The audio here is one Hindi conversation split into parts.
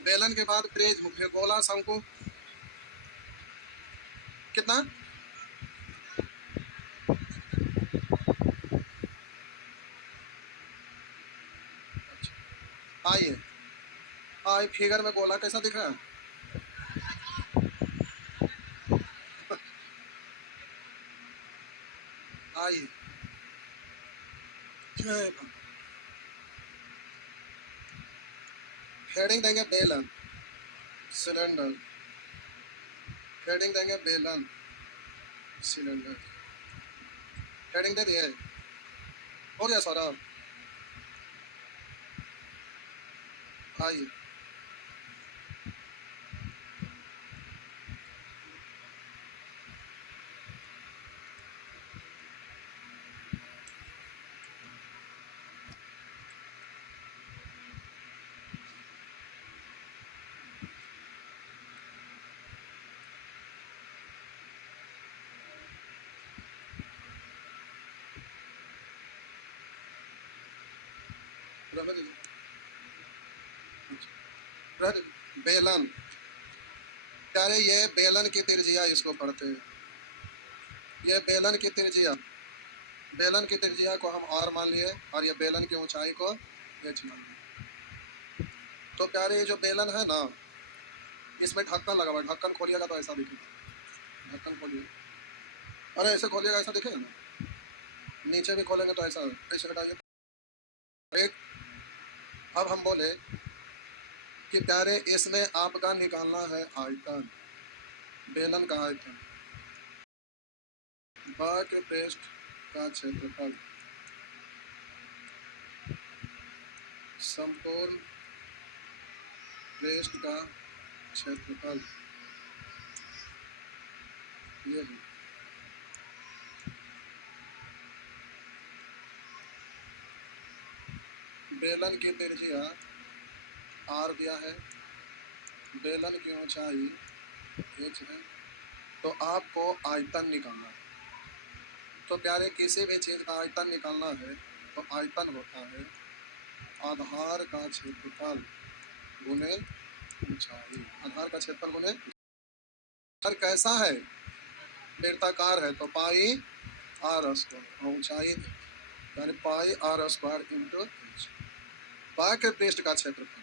बेलन के बाद प्रेज, फिर गोला, शंकु, कितना? आइए, आई फिगर में गोला कैसा दिख रहा है? आइए, हेडिंग देंगे बेलन, सिलेंडर, हेडिंग देंगे बेलन, सिलेंडर, हेडिंग दे दिए, हो गया सौरभ? आइए, बेलन, प्यारे ये बेलन की त्रिज्या इसको पढ़ते हैं। ये बेलन की त्रिज्या, बेलन की त्रिज्या को हम r मान लिए और ये बेलन की ऊंचाई को h मान लिए। तो प्यारे ये जो बेलन है ना, इसमें ढक्कन लगा हुआ है, ढक्कन खोलिएगा तो ऐसा दिखेगा, ढक्कन खोलिए, अरे ऐसे खोलिएगा ऐसा दिखेगा ना, नीचे भी खोलेंगे तो ऐसा, ऐसे हटाइए। एक, अब हम बोले कि प्यारे इसमें आपका निकालना है आयतन, बेलन का आयतन, वक्र पृष्ठ का क्षेत्रफल, संपूर्ण पृष्ठ का क्षेत्रफल, ये है। बेलन की त्रिज्या r दिया है, बेलन की ऊंचाई h है, तो आपको आयतन निकालना है। तो प्यारे किसी भी चीज का आयतन निकालना है तो आयतन होता है आधार का क्षेत्रफल गुने ऊंचाई, आधार का क्षेत्रफल गुने, सर कैसा है? वृत्ताकार है तो पाई r स्क्वायर, ऊंचाई यानी पाई r स्क्वायर इंटू h। वक्र पृष्ठ का क्षेत्रफल,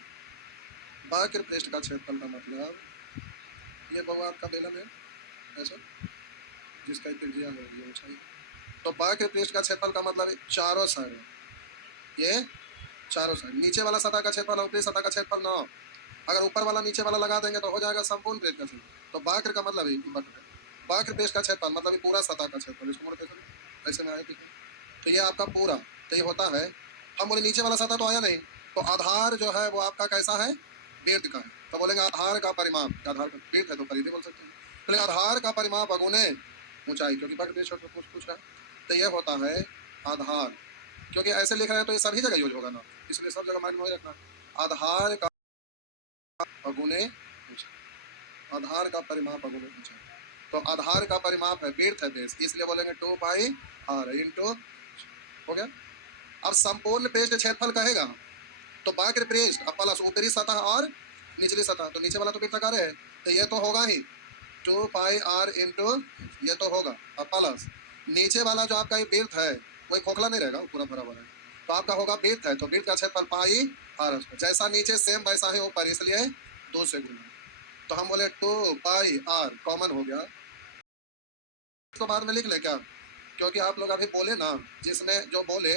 वक्र पृष्ठ का क्षेत्रफल का मतलब ये बहु आपका बेलन है ऐसा, जिसका त्रिज्या है ये ऊंचाई, तो वक्र पृष्ठ का क्षेत्रफल का मतलब चारों साइड, ये चारों साइड, नीचे वाला सतह का क्षेत्रफल ऊपरी सतह का क्षेत्रफल 9, अगर ऊपर वाला नीचे वाला लगा देंगे तो हो जाएगा संपूर्ण पृष्ठ का क्षेत्रफल। तो वक्र का मतलब ही वक्र पृष्ठ का क्षेत्रफल मतलब पूरा सतह का क्षेत्रफल, इसको मोड़ ऐसे में आए दिखे, तो ये आपका पूरा, तो ये होता है, हम बोले नीचे वाला सतह तो आया नहीं, तो आधार जो है वो आपका कैसा है? वृत्त का है, तो बोलेंगे आधार का परिमाप, आधार का वृत्त है तो परिधि बोल सकते हैं, बोले आधार का परिमाप अगुने ऊंचाई, क्योंकि वक्र पृष्ठ कुछ पूछ रहा है, तो ये होता है आधार, क्योंकि ऐसे लिख रहे हैं तो ये सभी जगह यूज होगा ना, इसलिए सब जगह माइंड में रखना, आधार का अगुने ऊंचाई, आधार का परिमाप अगुने ऊंचाई, तो आधार का परिमाप है वृत्त है बेस, इसलिए बोलेंगे 2 पाई r इंटू, हो गया। अब संपूर्ण पृष्ठ क्षेत्रफल कहेगा तो वक्र पृष्ठ अब प्लस ऊपरी सतह और निचली सतह, तो नीचे वाला तो वृत्ताकार है तो ये तो होगा ही 2 पाई r इंटू, ये तो होगा, अब प्लस नीचे वाला जो आपका ये वृत्त है वही खोखला नहीं रहेगा, पूरा भरा हुआ है, तो आपका होगा वृत्त है तो वृत्त का क्षेत्रफल पाई r, जैसा नीचे सेम वैसा ही ऊपर, इसलिए 2 से गुना, तो हम बोले 2 पाई r कॉमन हो गया, इसको बाद में लिख ले क्या, क्योंकि आप लोग अभी बोले ना, जिसने जो बोले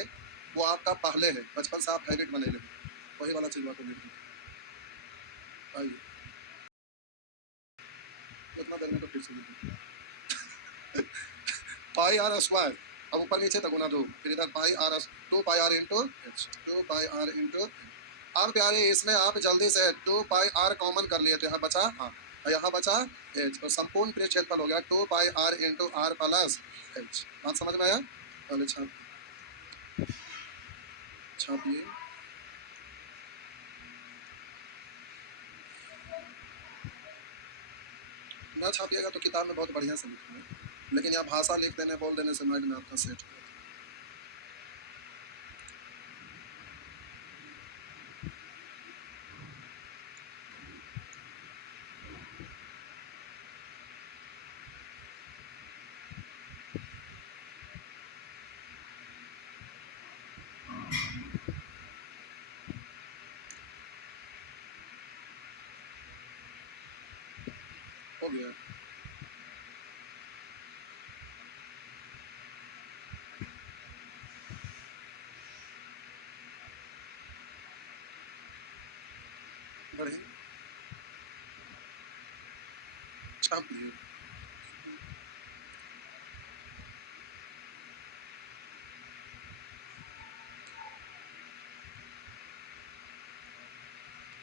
वो आपका पहले है, बचपन से आप हैबिट बने ले, वही वाला चीज को लिख, आइए इतना देर में तो फिर से लिख पाई आर स्क्वायर, अब ऊपर नीचे तक गुना 2, फिर इधर pi R 2 pi R into H, 2 pi R into, अब प्यारे इसमें आप जल्दी से 2 पाई आर कॉमन कर लिए तो यहाँ बचा हाँ, यहाँ बचा एच, तो संपूर्ण पृष्ठ क्षेत्रफल हो गया 2 pi R into R plus H, बात समझ में आया? पहले छापिए, ना छापिएगा तो किताब में बहुत बढ़िया से लिखेंगे, लेकिन यहाँ भाषा लिख देने बोल देने से माइंड में आपका सेट हो। गया। बढ़िया, छाप दिए।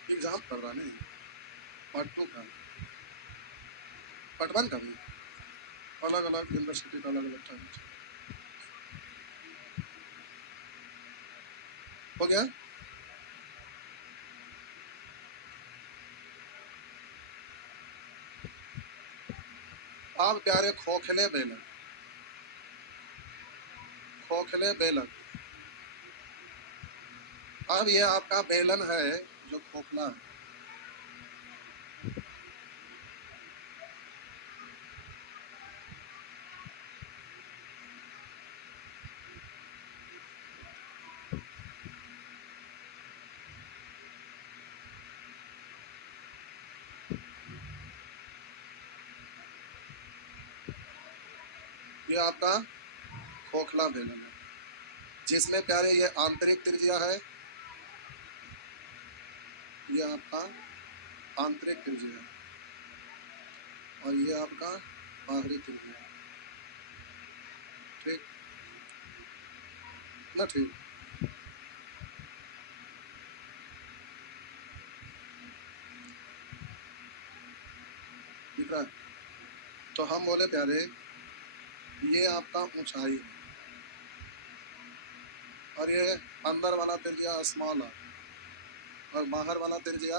एग्जाम पढ़ रहा नहीं, पार्ट 2 का, पार्ट 1 का भी अलग अलग यूनिवर्सिटी का अलग अलग टाइम हो गया। आप प्यारे खोखले बेलन, खोखले बेलन, अब ये आपका बेलन है जो खोखला है। ये आपका खोखला बेलन है, जिसमें प्यारे ये आंतरिक त्रिज्या है, ये आपका आंतरिक त्रिज्या है, और ये आपका बाहरी त्रिज्या है। ठीक ना? ठीक, दिख रहा है? तो हम बोले प्यारे ये आपका ऊंचाई है, और ये अंदर वाला त्रिज्या स्मॉल है, और बाहर वाला त्रिज्या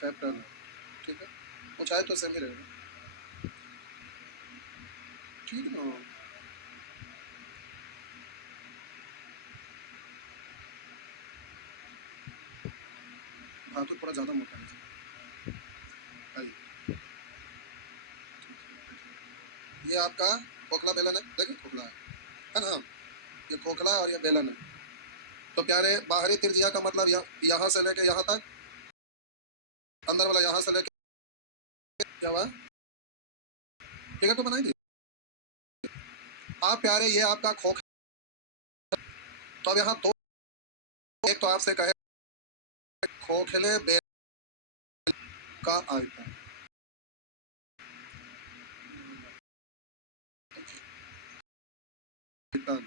कैपिटल है। ठीक है, ऊंचाई तो सेम ही रहेगा। ठीक ना? हाँ, तो थोड़ा ज्यादा मोटा है। ये आपका खोखला बेलन है, देखिए खोखला है ना? ये खोखला है और ये बेलन है। तो प्यारे बाहरी त्रिज्या का मतलब यहाँ से लेके यहाँ तक, अंदर वाला यहाँ से लेके, क्या हुआ? फिगर तो बनाई थी आप प्यारे, ये आपका खोखला। तो अब यहाँ दो, एक तो आपसे कहे खोखले बेलन का आयतन, आयतन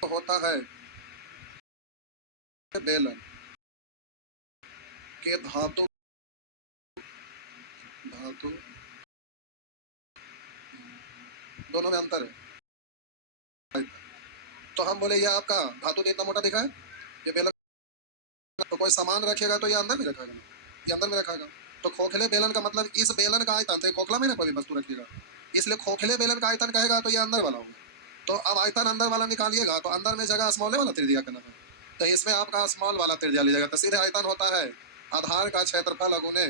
तो होता है बेलन के धातु, धातु दोनों में अंतर है। तो हम बोले ये आपका धातु इतना मोटा दिखा है, ये बेलन, तो कोई सामान रखेगा तो ये अंदर में रखेगा ना, ये अंदर में रखेगा। तो खोखले बेलन का मतलब इस बेलन का आयतन, तो खोखला में ना कोई भी वस्तु रखिएगा, इसलिए खोखले बेलन का आयतन कहेगा तो ये अंदर वाला होगा। तो अब आयतन अंदर वाला निकालिएगा तो अंदर में जगह स्मॉल वाला त्रिज्या करना है, तो इसमें आपका स्मॉल वाला त्रिज्या लीजिएगा, तो सीधे आयतन होता है आधार का क्षेत्रफल गुने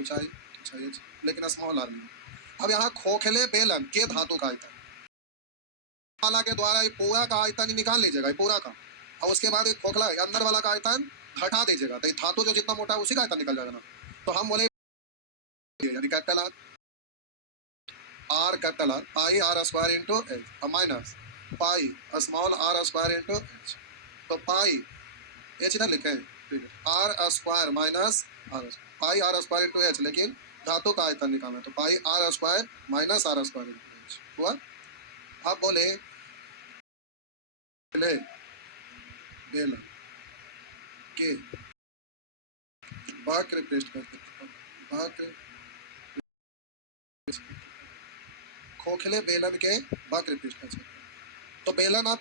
ऊंचाई, लेकिन स्मॉल आर। अब यहाँ खोखले बेलन के धातु का आयतन वाला के द्वारा ये पूरा का आयतन ही निकाल लीजिएगा, पूरा का, और उसके बाद एक खोखला अंदर वाला का आयतन घटा दीजिएगा, तो धातु जो जितना मोटा है उसी का आयतन निकल जाएगा ना। तो हम बोले यानी capital R capital R pi R square into H minus pi small R square into H. तो पाई एच इधर लिखे, ठीक है, R square minus R pi R square into H, लेकिन धातु का आयतन निकालना है, तो pi R square minus R square into H हुआ। अब बोले बेलन के वक्र पृष्ठ का वक्र, खोखले बेलन के वक्र पृष्ठ का क्षेत्र। तो बेलन आप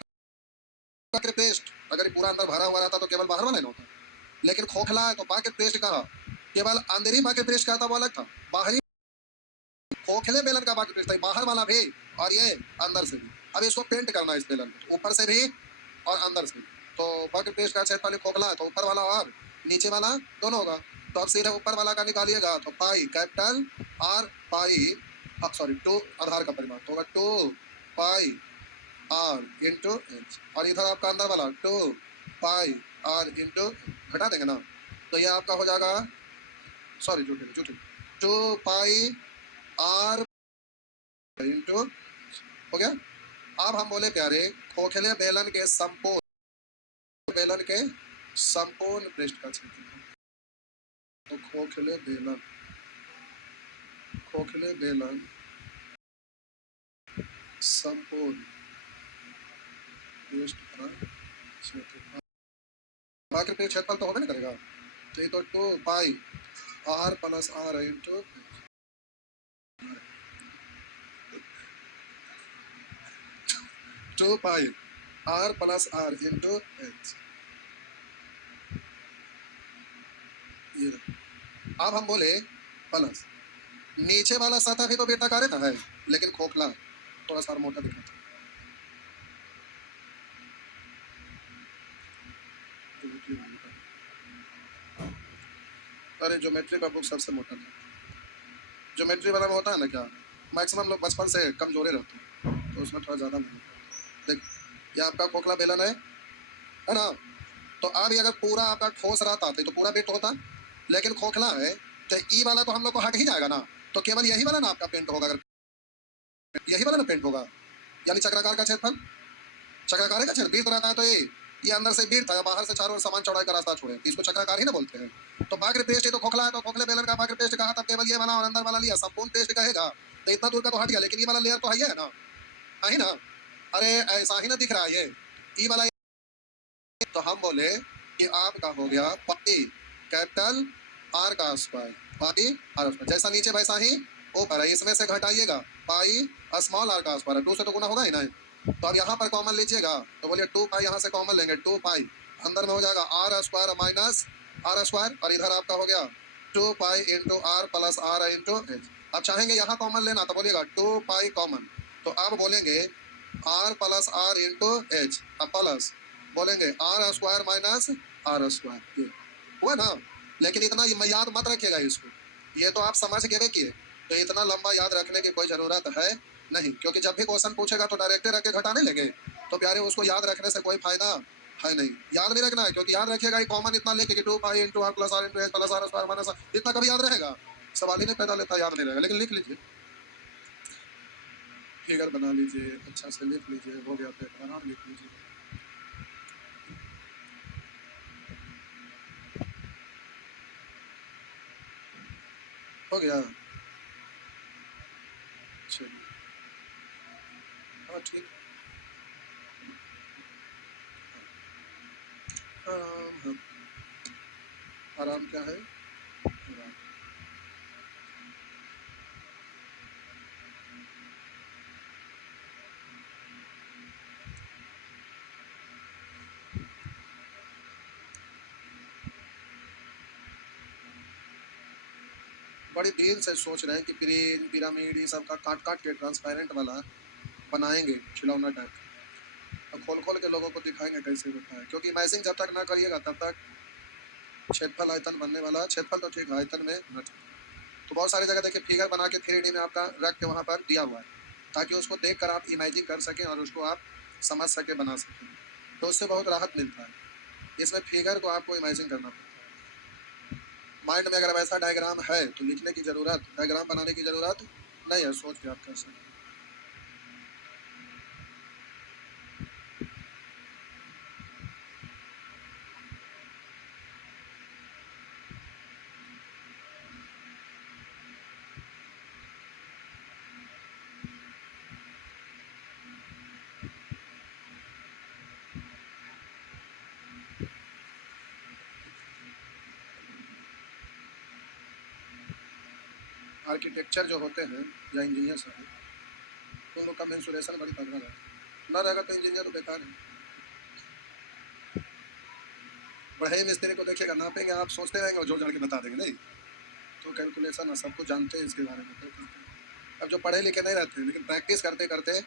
वक्र पृष्ठ अगर पूरा अंदर भरा हुआ रहता तो केवल बाहर वाला ना होता, लेकिन खोखला है तो वक्र पृष्ठ का केवल अंदरी वक्र पृष्ठ का था वो अलग था, बाहरी खोखले बेलन का वक्र पृष्ठ बाहर वाला भी और ये अंदर से भी। अब इसको पेंट करना है इस बेलन को, ऊपर से भी और अंदर से भी। तो वक्र पृष्ठ का क्षेत्रफल खोखला है तो ऊपर वाला और नीचे वाला दोनों होगा। तो अब सीधे ऊपर वाला का निकालिएगा, तो पाई कैपिटल आर पाई, अब सॉरी 2 आधार का परिमाण तो होगा 2 पाई आर इंटू एच, और इधर आपका अंदर वाला 2 पाई आर इंटू घटा देंगे ना, तो ये आपका हो जाएगा, सॉरी झूठे झूठे, 2 पाई आर इंटू, हो गया। अब हम बोले प्यारे, खोखले बेलन के संपूर्ण पृष्ठ का क्षेत्रफल। तो खोखले बेलन संपूर्ण पृष्ठ का क्षेत्रफल, बाकी पृष्ठ क्षेत्रफल तो होगा नहीं करेगा। तो ये तो 2 pi R plus R into 2 pi R plus R into H. अब हम बोले प्लस, नीचे वाला सतह भी तो बेटाकार है लेकिन खोखला, थोड़ा सा मोटा दिखा था। अरे ज्योमेट्री का बुक सबसे मोटा था। ज्योमेट्री वाला में होता है ना क्या, मैक्सिमम लोग बचपन से कमजोरे रहते हैं, तो उसमें थोड़ा ज्यादा मेहनत। देख, ये आपका खोखला बेलन है ना। तो अब अगर पूरा आपका ठोस रहता तो पूरा बेट होता, लेकिन खोखला है तो ई वाला तो हम लोग को हट ही जाएगा ना। तो केवल यही वाला ना आपका पेंट होगा, अगर यही वाला ना पेंट होगा, यानी चक्राकार का क्षेत्रफल, चक्राकार का क्षेत्र बीट रहता है तो ये अंदर से बीट था, बाहर से चारों ओर समान चौड़ाई का रास्ता छोड़े, इसको चक्राकार ही ना बोलते हैं। तो बाघ्र पेस्ट तो खोखला है, तो खोखले बेलन का बाघ्र पेस्ट कहा, तब केवल ये वाला और अंदर वाला लिया, संपूर्ण पेस्ट कहेगा तो इतना दूर का तो हट गया, लेकिन ये वाला लेयर तो है ना, है ना। अरे ऐसा ही ना दिख रहा है ये वाला। तो हम बोले कि आपका हो गया पाई कैपिटल आर का स्क्वायर, पाई आर स्क्वायर, जैसा नीचे वैसा ही ऊपर है, इसमें से घटाइएगा पाई स्मॉल आर का स्क्वायर, 2 से तो गुना होगा ही ना। तो अब यहाँ पर कॉमन लीजिएगा, तो बोलिए 2 पाई, यहाँ से कॉमन लेंगे 2 पाई, अंदर में हो जाएगा R square minus R square, और इधर आपका हो गया 2 pi into R plus R into H. अब चाहेंगे यहाँ कॉमन लेना तो बोलिएगा 2 पाई कॉमन, तो अब बोलेंगे R plus R into H, अब प्लस बोलेंगे R square minus R square, ये हुआ ना। लेकिन इतना याद मत रखिएगा इसको, ये तो आप समझ के किए, तो इतना लंबा याद रखने की कोई जरूरत है नहीं, क्योंकि जब भी क्वेश्चन पूछेगा तो डायरेक्ट रख के घटाने लगे, तो प्यारे उसको याद रखने से कोई फायदा है नहीं, याद नहीं रखना है। क्योंकि याद रखिएगा कॉमन इतना लेके कि 2 pi into R plus R into H plus R square minus, इतना कभी याद रहेगा, सवाल ही नहीं पैदा लेता, याद नहीं रहेगा। लेकिन लिख लीजिए, फिगर बना लीजिए, अच्छा से लिख लीजिए, हो गया पेपर, आराम लिख लीजिए। हो गया, चलिए हाँ ठीक। आराम, आराम क्या है, आराम। बड़ी देर से सोच रहे हैं कि पिरामिड ये सब का काट काट के ट्रांसपेरेंट वाला बनाएंगे, खिलौना टाइप, और खोल खोल के लोगों को दिखाएंगे कैसे होता है। क्योंकि मैचिंग जब तक ना करिएगा तब तक क्षेत्रफल आयतन बनने वाला, क्षेत्रफल तो ठीक है, आयतन में न। तो बहुत सारी जगह देखिए फिगर बना के 3D में आपका रख के वहाँ पर दिया हुआ है, ताकि उसको देख कर आप इमेजिन कर सकें और उसको आप समझ सके, बना सकें, तो उससे बहुत राहत मिलता है। इसमें फिगर को आपको इमेजिन करना पड़ता है। माइंड में अगर वैसा डायग्राम है तो लिखने की जरूरत, डायग्राम बनाने की जरूरत नहीं है, सोच के आप कर सकते। आर्किटेक्चर जो होते हैं या इंजीनियर्स हैं, उन लोग का मेंसुरेशन बड़ी तगड़ा है, ना रहेगा तो इंजीनियर तो बेकार है। बढ़ई मिस्त्री को देखिएगा, नापेंगे आप सोचते रहेंगे और जोड़ जाड़ के बता देंगे, नहीं तो कैलकुलेशन है, सब कुछ जानते हैं इसके बारे में, तो करते हैं। अब जो पढ़े लिखे नहीं रहते लेकिन प्रैक्टिस करते करते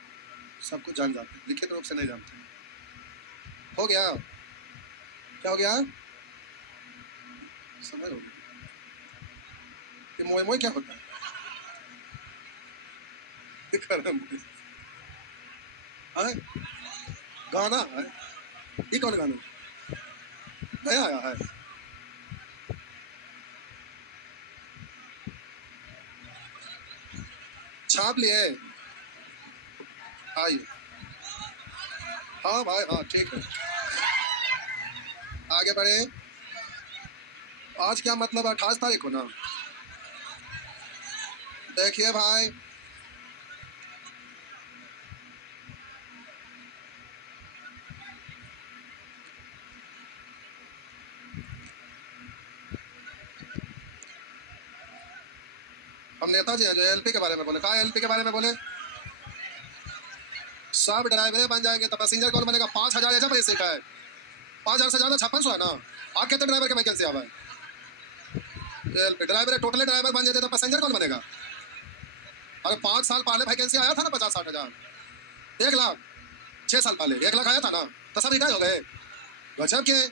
सब कुछ जान जाते हैं, लिखित रूप से नहीं जानते। हो गया, क्या हो गया, समझ हो गया कि मोए मोए क्या होता है, है गाना है, ये कौन गाना नया आया है। छाप लिए? आइए। हाँ भाई हाँ ठीक है, आगे बढ़े। आज क्या मतलब 28 तारीख को ना? देखिए भाई, हम नेताजी हैं जो एलपी के बारे में बोले। कहा एलपी के बारे में बोले? सब ड्राइवर बन जाएंगे तो पैसेंजर कौन बनेगा? 5,000 ऐसा पैसे का है, 5,000 से ज्यादा 5600 है ना। आप कितने ड्राइवर के वैकेंसी आवा है? एलपी ड्राइवर टोटली ड्राइवर बन जाते तो पैसेंजर कौन बनेगा? अरे 5 साल पहले वैकेंसी आया था ना 50-60 हजार, 1 लाख 6 साल पहले 1 लाख आया था ना, तो सब रिटायर हो गए। गजब के।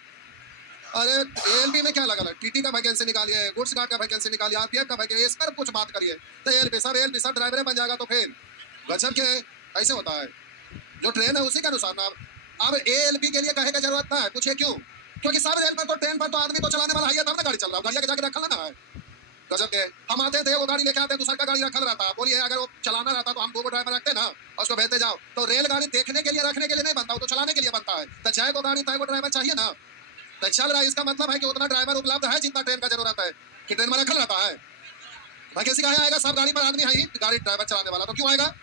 अरे एलपी में क्या लगा? टीटी का वैकेंसी निकालिए, गुड्स गार्ड का वैकेंसी निकालिए, आरपीएफ का वैकेंसी, इस पर कुछ बात करिए तो एलपी सब ड्राइवर बन जाएगा। तो फिर गजब के ऐसे होता है। जो ट्रेन है उसी के अनुसार ना। अब एएलपी के लिए कहे का जरूरत ना है, पूछिए क्यों? क्योंकि सब रेल पर तो ट्रेन पर तो आदमी तो चलाने वाला है, तब ना गाड़ी चल रहा है, गाड़िया के जाके रखल ना है। गजब के। हम आते थे वो गाड़ी लेके आते, दूसरा का गाड़ी रखल रहता। बोलिए अगर वो चलाना रहता तो हम 2 ड्राइवर रखते ना और उसको भेजते जाओ। तो रेलगाड़ी देखने के लिए रखने के लिए नहीं बनता, वो तो चलाने के लिए बनता है। तो चाहे को गाड़ी तय को ड्राइवर चाहिए ना। तो चल रहा है, इसका मतलब है कि उतना ड्राइवर उपलब्ध है जितना ट्रेन का जरूरत है, कि ट्रेन में रखल रहता है। वैकेंसी कहाँ आएगा? सब गाड़ी पर आदमी है ही, गाड़ी ड्राइवर चलाने वाला, तो क्यों आएगा?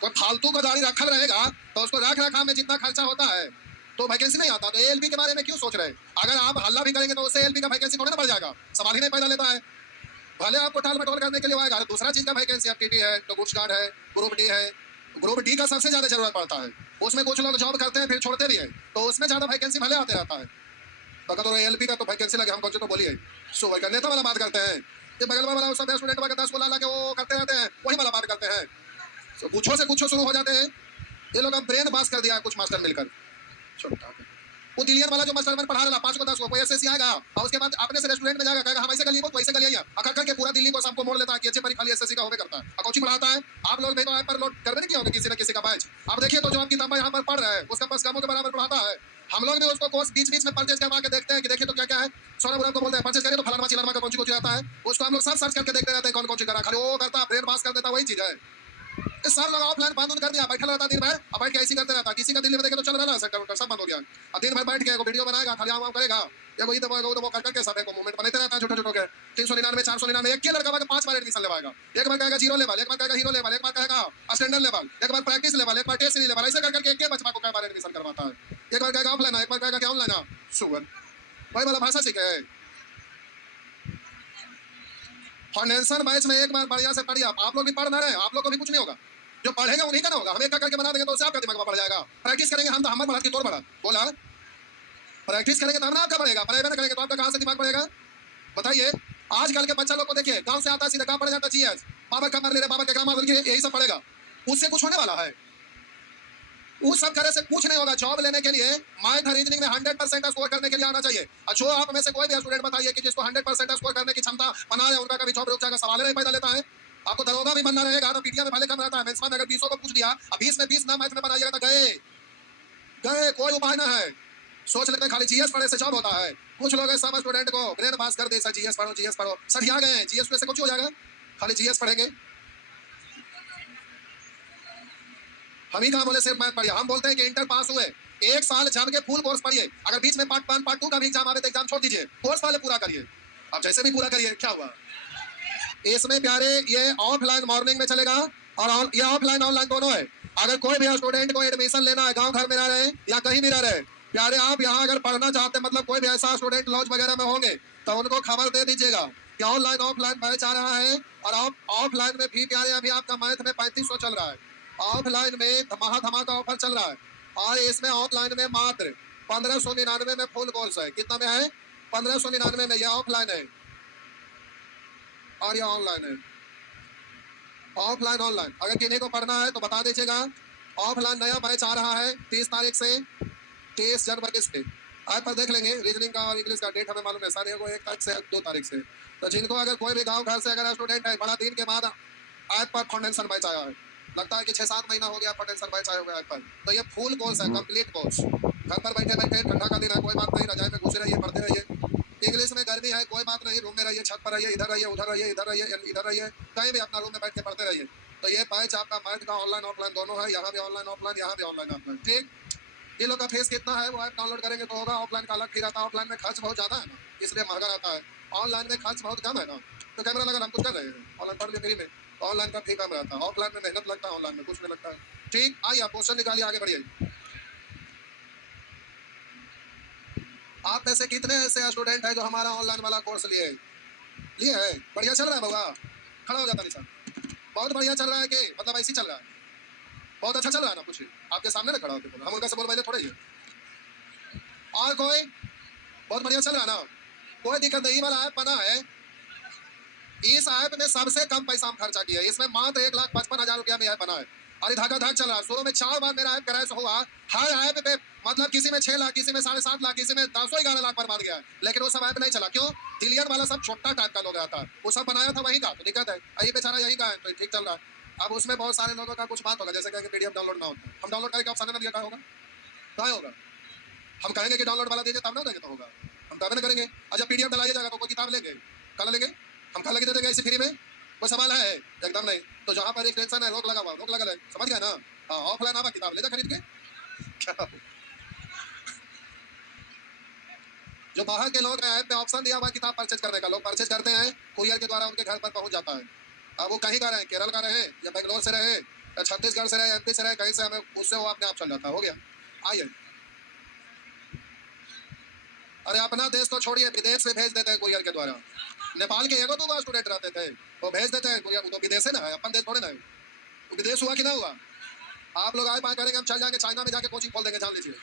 कोई फालतू का गाड़ी रखल रहेगा तो उसको रख रखाव में जितना खर्चा होता है तो वैकेंसी नहीं आता। तो एएलपी के बारे में क्यों सोच रहे हैं? अगर आप हल्ला भी करेंगे तो उससे एएलपी का वैकेंसी थोड़ा ना बढ़ जाएगा, सवाल ही नहीं पैदा लेता है। भले आपको टाल मटोल करने के लिए आएगा। दूसरा चीज का वैकेंसी, टीटी है तो गुड्स गार्ड है, ग्रुप डी है। ग्रुप डी का सबसे ज्यादा जरूरत पड़ता है, उसमें कुछ लोग जॉब करते हैं फिर छोड़ते भी है, तो उसमें ज्यादा वैकेंसी भले आते रहता है। तो अगर तो एएलपी का तो वैकेंसी लगे, हम कौन तो बोलिए सुबह का नेता वाला बात करते हैं। ये बगल वाला सब स्टूडेंट वगैरह 10 को ला के वो करते रहते हैं, वही वाला बात करते हैं। तो कुछो से कुछो शुरू हो जाते हैं। ये लोग अब ब्रेन पास कर दिया है कुछ मास्टर मिलकर। छोटा वो दिलियन वाला जो मास्टर मैंने पढ़ा रहा 5 को 10 को, कोई एसएससी आएगा और उसके बाद अपने से रेस्टोरेंट में जाएगा, कहेगा हम ऐसे कर लिए वो वैसे कर लिया, अकर करके पूरा दिल्ली को सबको मोड़ लेता है कि अच्छे परी खाली एसएससी का होवे करता है। और कोची पढ़ाता है? आप लोग नहीं तो ऐप पर लोड कर नहीं किया होगा किसी न किसी का बैच। आप देखिए तो जो आपकी किताबें यहाँ पर पढ़ रहे हैं उसका बस कामों के बराबर पढ़ाता है। हम लोग भी उसको कोर्स बीच बीच में परचेज करवा के देखते हैं कि देखिए तो क्या क्या है। सोना बुरा को बोलते हैं परचेज करिए तो फलाना चिलरमा का कौन सी आता है, उसको हम लोग सब सर्च करके देखते रहते हैं कौन कौन सी करा, खाली वो करता ब्रेन पास कर देता, वही चीज है। इस साल लोग ऑफलाइन बंद कर दिया, बैठा रहता दिन भर, अब बैठ के ऐसी करते रहता। किसी का दिल्ली में देखे तो चल रहा है सेंटर सब बंद हो गया। अब दिन भर बैठ के वीडियो बनाएगा, खाली आम करेगा, या वही तो वो कर करके सब मूवमेंट बनाते रहता है छोटे छोटे के। 399 499 एक लड़का 5 बार एडमिशन लेवाएगा। एक बार कहेगा जीरो लेवल, एक बार कहेगा हीरो लेवल, एक बार कहेगा स्टैंडर्ड लेवल, एक बार प्रैक्टिस लेवल, एक बार टेस्ट लेवल, ऐसे कर करके एक बच्चा को कई बार एडमिशन करवाता है। एक बार कहेगा ऑफलाइन, एक बार कहेगा क्या ऑनलाइन। सुगर भाई वाला भाषा सीखे। फाउंडेशन बैच में एक बार बढ़िया से पढ़िए। आप लोग भी पढ़ ना रहे, आप लोग को भी कुछ नहीं होगा, जो पढ़ेगा उन्हीं का ना होगा। हम एक करके बना देंगे तो उससे आपका दिमाग में पड़ जाएगा। प्रैक्टिस करेंगे हम तो हमारे बढ़ा की तोड़ बढ़ा बोला, प्रैक्टिस करेंगे तब ना आपका बढ़ेगा, पढ़ेगा ना करेंगे तो आपका कहाँ से दिमाग बढ़ेगा? बताइए। आजकल के बच्चा लोग को देखिए, गांव से आता है सीधा कहाँ पड़ जाता है, बाबा का मार ले रहे, बाबा के काम मार ले, यही सब पड़ेगा। उससे कुछ होने वाला है? वो सब करे से कुछ नहीं होगा। जॉब लेने के लिए मैथ रीजनिंग में 100% स्कोर करने के लिए आना चाहिए। जो आप में से कोई भी स्टूडेंट बताइए कि जिसको 100% स्कोर करने की क्षमता बना है, उनका कभी जॉब रुक जाएगा, सवाल नहीं पैदा लेता है। आपको दरोगा भी बनना रहेगा तो पीटीएम में भले कम रहता है, मेंस में अगर 20 को पूछ दिया, अब 20 में 20 ना मैथ में बनाइएगा तो गए गए, कोई उपाय ना है। सोच लेते हैं खाली जीएस पढ़े से जॉब होता है। कुछ लोग सब स्टूडेंट को ब्रेन पास कर दे, जीएस पढ़ो सठिया गए। जीएस से कुछ हो जाएगा, खाली जीएस पढ़ेंगे। हम ही कहाँ बोले सिर्फ मैथ पढ़िए, हम बोलते हैं कि इंटर पास हुए 1 साल जम के फुल कोर्स पढ़िए। अगर बीच में पार्ट 1 पार्ट 2 का भी एग्जाम आवे तो एग्जाम छोड़ दीजिए, कोर्स वाले पूरा करिए। अब जैसे भी पूरा करिए, क्या हुआ इसमें प्यारे? ये ऑफलाइन मॉर्निंग में चलेगा और ये ऑफलाइन ऑनलाइन दोनों है। अगर कोई भी स्टूडेंट को एडमिशन लेना है, गांव घर में रह रहे या कहीं भी रह रहे प्यारे, आप यहाँ अगर पढ़ना चाहते, मतलब कोई भी ऐसा स्टूडेंट लॉज वगैरह में होंगे तो उनको खबर दे दीजिएगा कि ऑनलाइन ऑफलाइन बैच आ रहा है। और ऑफलाइन में भी प्यारे अभी आपका मैथ में 3500 चल रहा है, ऑफलाइन में धमाका ऑफर चल रहा है। और इसमें ऑफलाइन में मात्र 1599 में फुल कोर्स है। कितना में है? 1599 में। यह ऑफलाइन है और यह ऑनलाइन है। ऑफलाइन ऑनलाइन अगर किन्हीं को पढ़ना है तो बता दीजिएगा। ऑफलाइन नया बैच आ रहा है 30 तारीख से 30 जनवरी से। ऐप पर देख लेंगे, रीजनिंग का और इंग्लिश का डेट हमें मालूम है, सारे को 1 तारीख से 2 तारीख से। तो जिनको अगर कोई भी गांव घर से अगर स्टूडेंट है, बड़ा दिन के बाद ऐप पर फाउंडेशन बैच आया है, लगता है कि 6-7 महीना हो गया फाउंडेशन बैच आए हुए ऐप पर। तो ये फुल कोर्स है, कंप्लीट कोर्स। घर पर बैठे बैठे, ठंडा का दिन है, कोई बात नहीं, रजाई में घुसे रहिए, पढ़ते रहिए। इंग्लिश में गर्मी है, कोई बात नहीं, रूम में रहिए, छत पर रहिए, इधर रहिए, उधर रहिए, इधर रहिए, इधर रहिए, कहीं भी अपना रूम में बैठ के पढ़ते रहिए। तो ये बैच आपका मैथ का ऑनलाइन ऑफलाइन दोनों है, यहाँ भी ऑनलाइन ऑफलाइन, यहाँ भी ऑनलाइन ऑफलाइन। ठीक, ये लोग का फीस कितना है वो ऐप डाउनलोड करेंगे तो होगा, ऑफलाइन का अलग फी रहता है। ऑफलाइन में खर्च बहुत ज्यादा है ना, इसलिए महंगा रहता है। ऑनलाइन में खर्च बहुत कम है ना, तो कैमरा लगा हम कुछ कर रहे हैं, ऑनलाइन पढ़ लिए फ्री में, तो ऑनलाइन का फी कम रहता है। ऑफलाइन में मेहनत लगता है, ऑनलाइन में कुछ नहीं लगता है। ठीक, आइए आप क्वेश्चन निकालिए, आगे बढ़िए। आप में से कितने ऐसे स्टूडेंट हैं जो हमारा ऑनलाइन वाला कोर्स लिए लिए है? बढ़िया चल रहा है बाबा, खड़ा हो जाता निशान। बहुत बढ़िया चल रहा है कि मतलब ऐसे चल रहा है? बहुत अच्छा चल रहा है ना? पूछिए, आपके सामने ना खड़ा होकर बोला, हम उनका से बोल पहले थोड़े ही है। और कोई? बहुत बढ़िया चल रहा है ना? कोई दिक्कत नहीं वाला ऐप बना है। इस ऐप में सबसे कम पैसा हम खर्चा किया है, इसमें मात्र 1,55,000 रुपया में ऐप बना है और धक्का धक चल रहा है। शुरू में 4 बार मेरा ऐप क्रैश हुआ, हर ऐप पे मतलब किसी में 6 लाख, किसी में 7.5 लाख, किसी में 10-11 लाख बर्बाद गया है, लेकिन वो सब ऐप नहीं चला। क्यों? दिलियन वाला सब छोटा टाइप का लोग आता है, वो सब बनाया था वही का, तो दिक्कत है। यही बेचारा यही का है, तो ठीक चल रहा है। अब उसमें बहुत सारे लोगों का कुछ बात होगा, जैसे कि पीडीएफ डाउनलोड ना होता है, हम डाउनलोड करके ऑप्शन ना दिया, क्या होगा? क्या होगा? हम कहेंगे कि डाउनलोड वाला दीजिए, तब ना देंगे तो होगा, हम तब ना करेंगे। अच्छा पीडीएफ डलाइए जाएगा तो कोई किताब लेंगे, कल लेंगे, हम कल लेके दे देंगे ऐसे फ्री में? कोई सवाल है? एकदम नहीं। तो जहाँ पर एक टेंशन है, रोक लगा हुआ, रोक लगा है, समझ गया ना? हाँ, ऑफलाइन आवा किताब ले जा खरीद के। क्या जो बाहर के लोग हैं, ऐप पे ऑप्शन दिया हुआ किताब परचेज करने का, लोग परचेज करते हैं, कुरियर के द्वारा उनके घर पर पहुंच जाता है। अब वो कहीं का रहे, केरल का रहे या बेंगलोर से रहे या छत्तीसगढ़ से रहे, एमपी से रहे, कहीं से हमें उससे वो अपने आप चल जाता है। हो गया, आइए। अरे अपना देश तो छोड़िए, विदेश में भेज देते हैं कुरियर के द्वारा। नेपाल के एगो 2 स्टूडेंट रहते थे, वो भेज देते हैं कुरियर, तो विदेश है ना, अपन देश थोड़े ना है। वो विदेश हुआ कि ना हुआ? आप लोग आए पाए करेंगे, हम चल जाएंगे चाइना में, जाके कोचिंग खोल देंगे, जान लीजिए।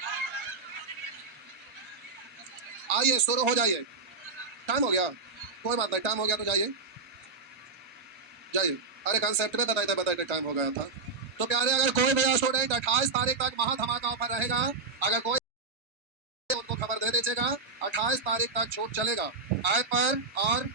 आइए शुरू हो जाइए, टाइम हो गया, कोई बात नहीं, टाइम हो गया तो जाइए जाइए। अरे कंसेप्ट में बताते बताते टाइम हो गया था। तो प्यारे, अगर कोई मेरा स्टूडेंट 28 तारीख तक महा धमाका ऑफर रहेगा, अगर कोई उनको खबर दे दीजिएगा, 28 तारीख तक छूट चलेगा ऐप पर और